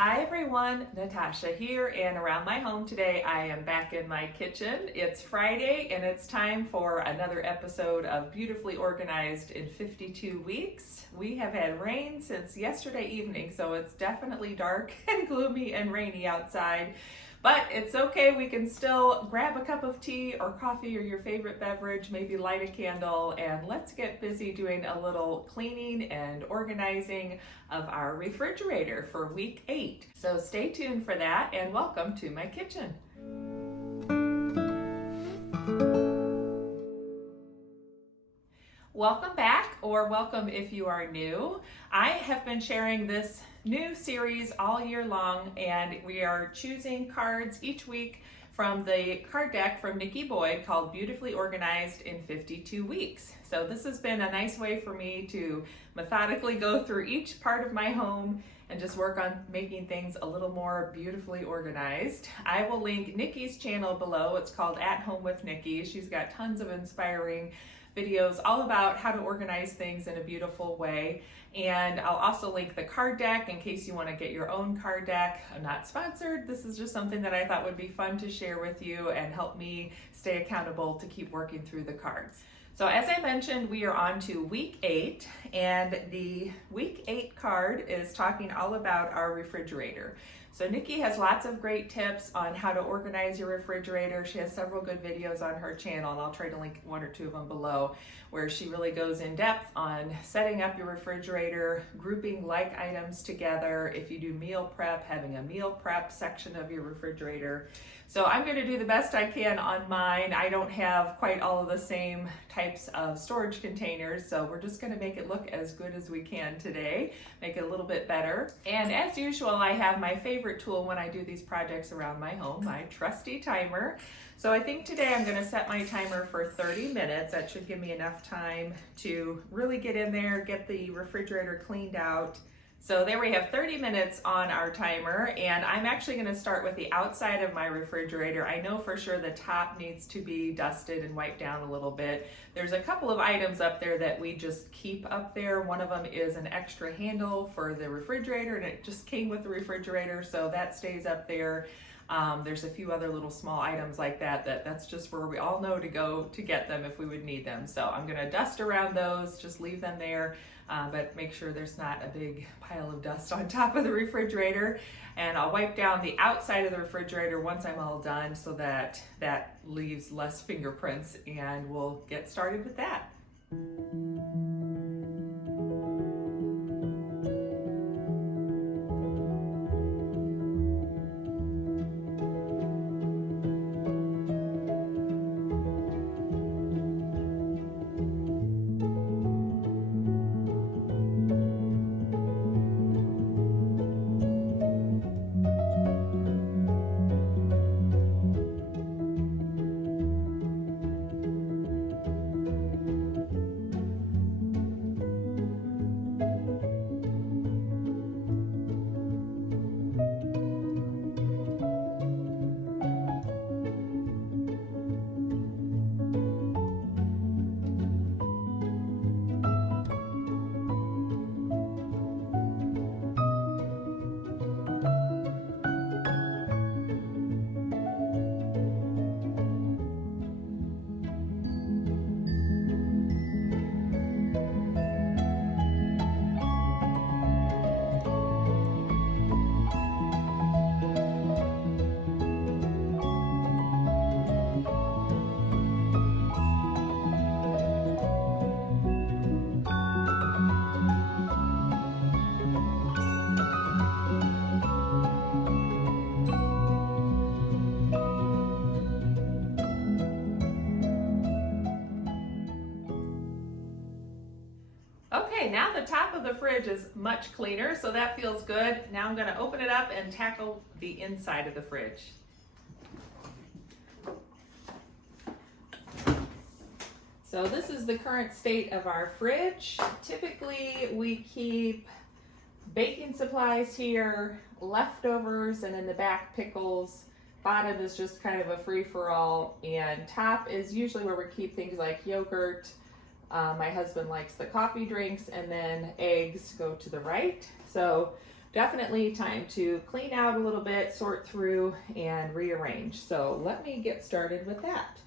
Hi everyone, Natasha here, and around my home today I am back in my kitchen. It's Friday and it's time for another episode of Beautifully Organized in 52 Weeks. We have had rain since yesterday evening, so it's definitely dark and gloomy and rainy outside. But it's okay, we can still grab a cup of tea or coffee or your favorite beverage, maybe light a candle, and let's get busy doing a little cleaning and organizing of our refrigerator for week 8. So stay tuned for that and welcome to my kitchen. Welcome back, or welcome if you are new. I have been sharing this new series all year long, and we are choosing cards each week from the card deck from Nikki Boyd called Beautifully Organized in 52 Weeks. So this has been a nice way for me to methodically go through each part of my home and just work on making things a little more beautifully organized. I will link Nikki's channel below. It's called At Home with Nikki. She's got tons of inspiring videos all about how to organize things in a beautiful way. And I'll also link the card deck in case you want to get your own card deck. I'm not sponsored. This is just something that I thought would be fun to share with you and help me stay accountable to keep working through the cards. So as I mentioned, we are on to week 8, and the week 8 card is talking all about our refrigerator. So Nikki has lots of great tips on how to organize your refrigerator. She has several good videos on her channel, and I'll try to link 1 or 2 of them below, where she really goes in depth on setting up your refrigerator, grouping like items together. If you do meal prep, having a meal prep section of your refrigerator. So I'm going to do the best I can on mine. I don't have quite all of the same types of storage containers, so we're just going to make it look as good as we can today, make it a little bit better. And as usual, I have my favorite tool when I do these projects around my home, my trusty timer. So I think today I'm going to set my timer for 30 minutes. That should give me enough time to really get in there, get the refrigerator cleaned out. So there we have 30 minutes on our timer, and I'm actually going to start with the outside of my refrigerator. I know for sure the top needs to be dusted and wiped down a little bit. There's a couple of items up there that we just keep up there. One of them is an extra handle for the refrigerator, and it just came with the refrigerator, so that stays up there. There's a few other little small items like that's just where we all know to go to get them if we would need them. So I'm going to dust around those, just leave them there. But make sure there's not a big pile of dust on top of the refrigerator. And I'll wipe down the outside of the refrigerator once I'm all done so that that leaves less fingerprints, and we'll get started with that. Okay, now the top of the fridge is much cleaner, so that feels good. Now I'm going to open it up and tackle the inside of the fridge. So this is the current state of our fridge. Typically we keep baking supplies here, leftovers, and in the back pickles. Bottom is just kind of a free-for-all, and top is usually where we keep things like yogurt. My husband likes the coffee drinks, and then eggs go to the right. So definitely time to clean out a little bit, sort through, and rearrange. So let me get started with that.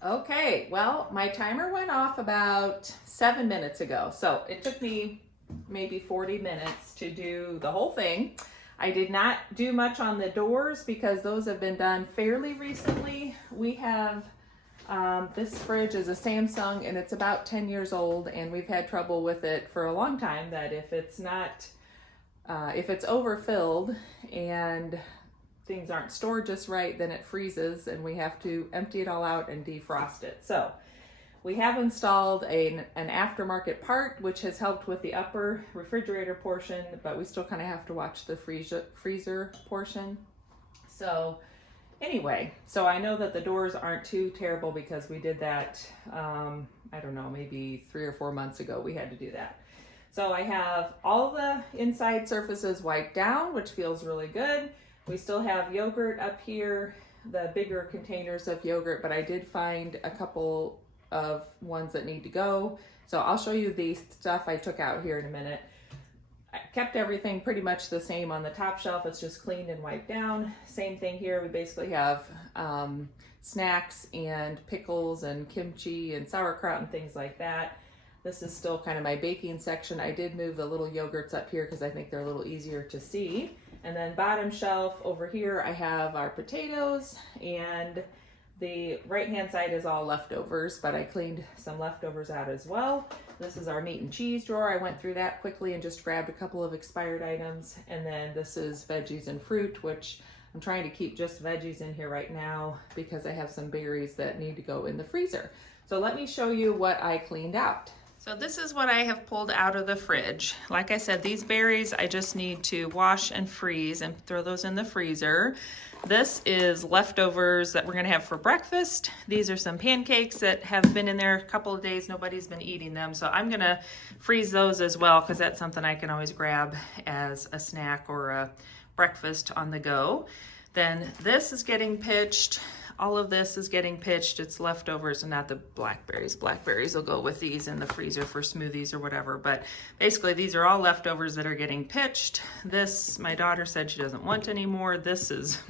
Okay, well, my timer went off about 7 minutes ago, so it took me maybe 40 minutes to do the whole thing. I did not do much on the doors because those have been done fairly recently. We have, this fridge is a Samsung and it's about 10 years old, and we've had trouble with it for a long time, that if it's not, if it's overfilled and things aren't stored just right, then it freezes and we have to empty it all out and defrost it. So we have installed an aftermarket part, which has helped with the upper refrigerator portion, but we still kind of have to watch the freezer portion. So anyway, so I know that the doors aren't too terrible because we did that, I don't know, maybe 3 or 4 months ago we had to do that. So I have all the inside surfaces wiped down, which feels really good. We still have yogurt up here, the bigger containers of yogurt, but I did find a couple of ones that need to go. So I'll show you the stuff I took out here in a minute. I kept everything pretty much the same on the top shelf. It's just cleaned and wiped down. Same thing here. We basically have snacks and pickles and kimchi and sauerkraut and things like that. This is still kind of my baking section. I did move the little yogurts up here because I think they're a little easier to see. And then bottom shelf over here, I have our potatoes, and the right-hand side is all leftovers, but I cleaned some leftovers out as well. This is our meat and cheese drawer. I went through that quickly and just grabbed a couple of expired items. And then this is veggies and fruit, which I'm trying to keep just veggies in here right now because I have some berries that need to go in the freezer. So let me show you what I cleaned out. So this is what I have pulled out of the fridge. Like I said, these berries I just need to wash and freeze and throw those in the freezer. This is leftovers that we're gonna have for breakfast. These are some pancakes that have been in there a couple of days. Nobody's been eating them. So I'm gonna freeze those as well because that's something I can always grab as a snack or a breakfast on the go. Then this is getting pitched. All of this is getting pitched. It's leftovers and not the blackberries. Blackberries will go with these in the freezer for smoothies or whatever. But basically these are all leftovers that are getting pitched. This, my daughter said she doesn't want anymore. This is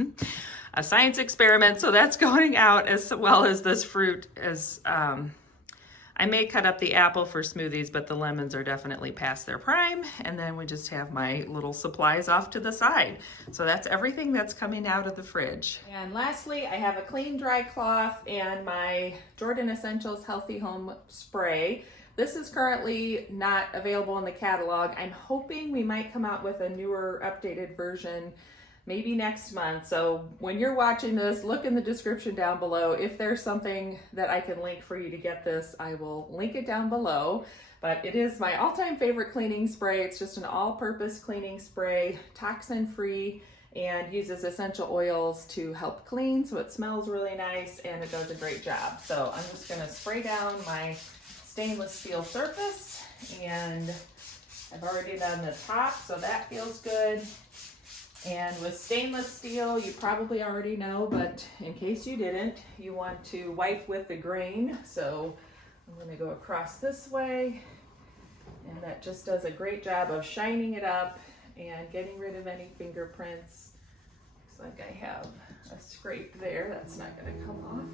a science experiment. So that's going out, as well as this fruit. As I may cut up the apple for smoothies, but the lemons are definitely past their prime. And then we just have my little supplies off to the side. So that's everything that's coming out of the fridge. And lastly, I have a clean dry cloth and my Jordan Essentials Healthy Home Spray. This is currently not available in the catalog. I'm hoping we might come out with a newer, updated version maybe next month. So when you're watching this, look in the description down below. If there's something that I can link for you to get this, I will link it down below. But it is my all-time favorite cleaning spray. It's just an all-purpose cleaning spray, toxin-free, and uses essential oils to help clean, so it smells really nice and it does a great job. So I'm just gonna spray down my stainless steel surface, and I've already done the top, so that feels good. And with stainless steel, you probably already know, but in case you didn't, you want to wipe with the grain. So I'm going to go across this way, and that just does a great job of shining it up and getting rid of any fingerprints. Looks like I have a scrape there. That's not going to come off.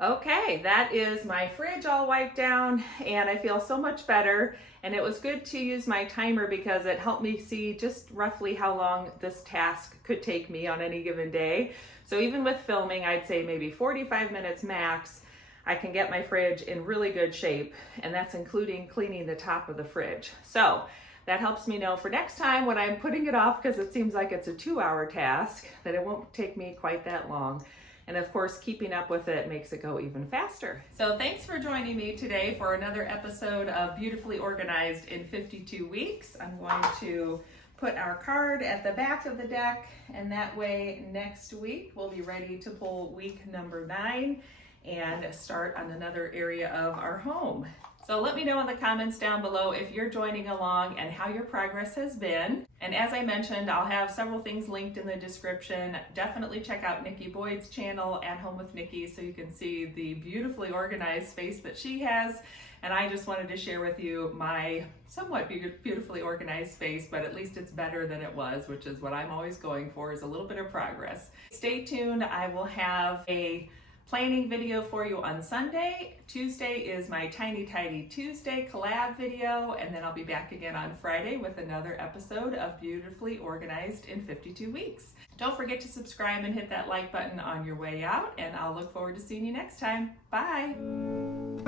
Okay, that is my fridge all wiped down and I feel so much better. And it was good to use my timer because it helped me see just roughly how long this task could take me on any given day. So even with filming, I'd say maybe 45 minutes max, I can get my fridge in really good shape, and that's including cleaning the top of the fridge. So that helps me know for next time when I'm putting it off, because it seems like it's a 2-hour task, that it won't take me quite that long. And of course, keeping up with it makes it go even faster. So thanks for joining me today for another episode of Beautifully Organized in 52 Weeks. I'm going to put our card at the back of the deck, and that way next week we'll be ready to pull week number 9 and start on another area of our home. So let me know in the comments down below if you're joining along and how your progress has been. And as I mentioned, I'll have several things linked in the description. Definitely check out Nikki Boyd's channel, At Home with Nikki, so you can see the beautifully organized space that she has. And I just wanted to share with you my somewhat beautifully organized space, but at least it's better than it was, which is what I'm always going for, is a little bit of progress. Stay tuned. I will have a planning video for you on Sunday. Tuesday is my Tiny Tidy Tuesday collab video, and then I'll be back again on Friday with another episode of Beautifully Organized in 52 Weeks. Don't forget to subscribe and hit that like button on your way out, and I'll look forward to seeing you next time. Bye!